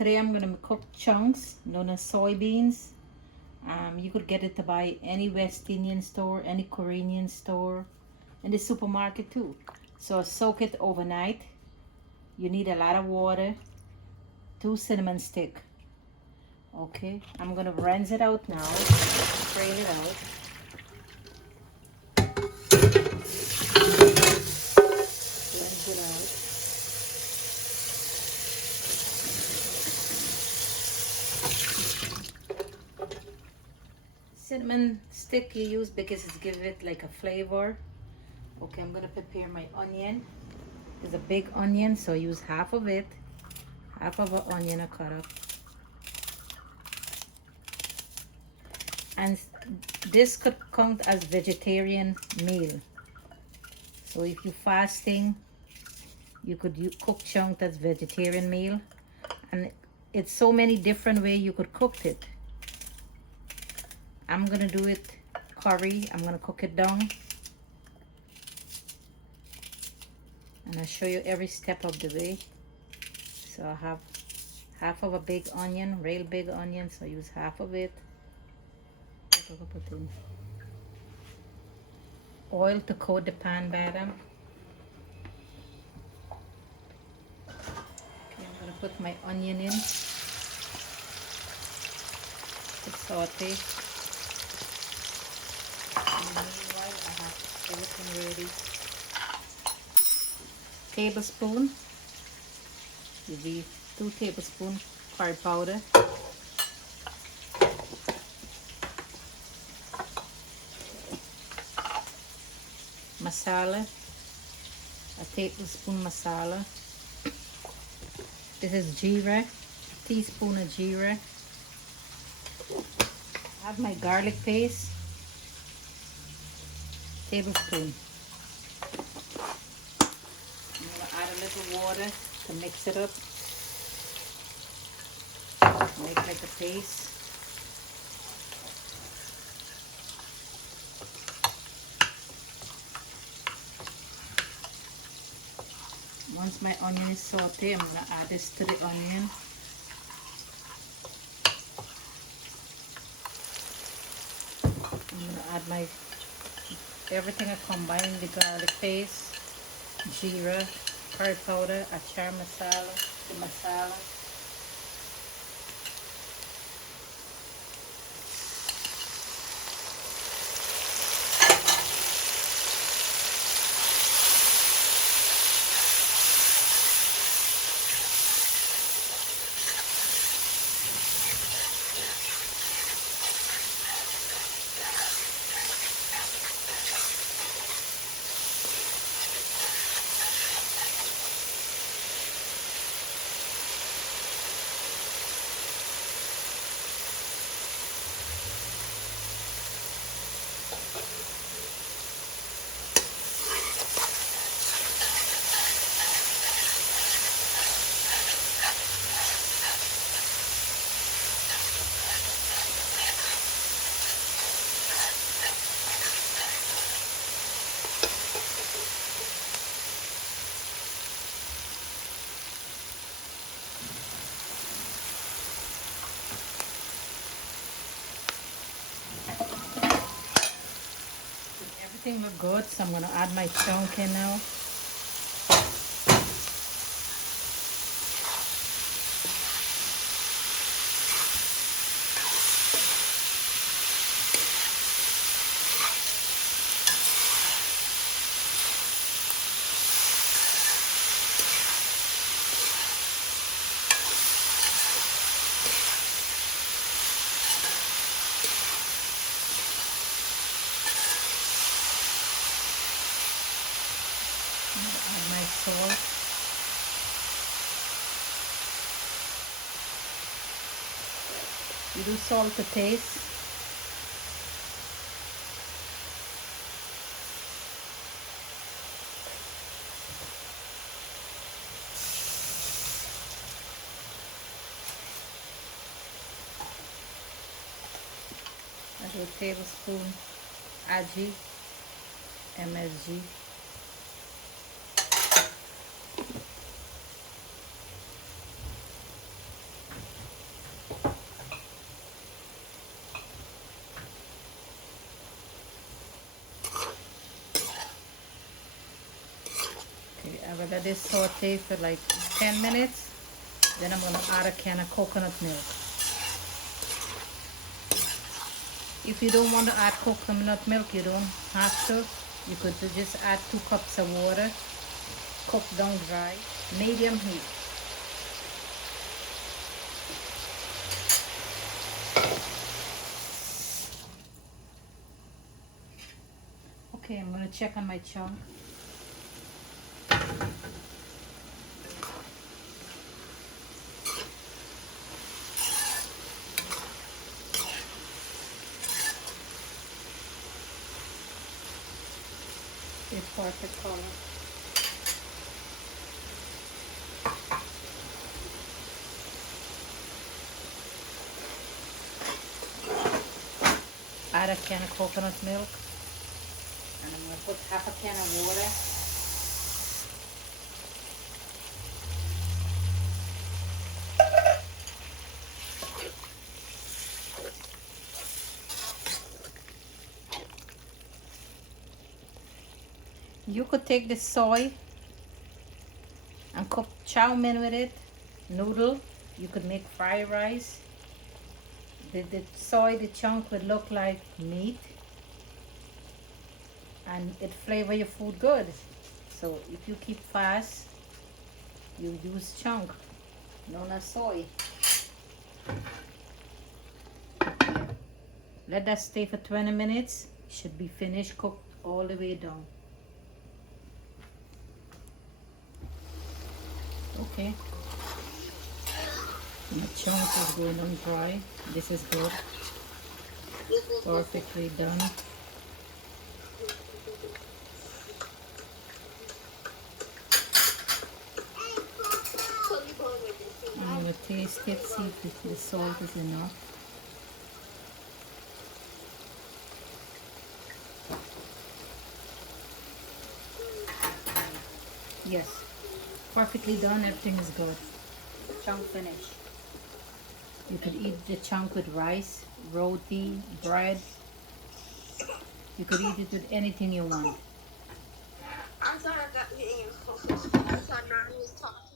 Today I'm gonna cook chunks known as soybeans. You could get it to buy any West Indian store, any Korean store, in the supermarket too. So soak it overnight. You need a lot of water, 2 cinnamon stick. Okay, I'm gonna rinse it out now, strain it out. Rinse it out. Cinnamon stick you use because it's give it like a flavor. Okay, I'm gonna prepare my onion. It's a big onion, so I use half of it. Half of an onion I cut up. And this could count as vegetarian meal. So if you're fasting, you could cook chunk that's vegetarian meal. And it's so many different ways you could cook it. I'm gonna do it curry. I'm gonna cook it down. And I'll show you every step of the way. So I have half of a big onion, real big onion, so I use half of it. Put in oil to coat the pan bottom. Okay, I'm gonna put my onion in to saute. In the meanwhile, I have everything ready. Tablespoon. Give me 2 tablespoons curry powder. Masala, a tablespoon masala. This is geera, teaspoon of geera. I have my garlic paste, tablespoon. I'm gonna add a little water to mix it up. Make like a paste. Once my onion is sauteed, I'm gonna add this to the onion. I'm gonna add my everything I combine, the garlic paste, jeera, curry powder, achar masala, the masala. Everything look good, so I'm gonna add my chunk in now. Add my salt. You do salt to taste. I do a tablespoon aji, MSG. let this saute for like 10 minutes. Then I'm gonna add a can of coconut milk. If you don't want to add coconut milk, you don't have to. You could just add 2 cups of water. Cook down dry. Medium heat. Okay, I'm gonna check on my chunk. It's perfect color. Add a can of coconut milk. And I'm gonna put half a can of water. You could take the soy and cook chow mein with it, noodle. You could make fried rice. The soy, the chunk would look like meat, and it flavor your food good. So if you keep fast, you use chunk, known as soy. Let that stay for 20 minutes. Should be finished, cooked all the way down. Okay. My chunk is going on dry. This is good. Perfectly done. I'm going to taste it, see if the salt is enough. Yes, perfectly done, everything is good. Chunk finished. You could eat the chunk with rice, roti, bread. You could eat it with anything you want. I thought I got you in. I thought I was talking.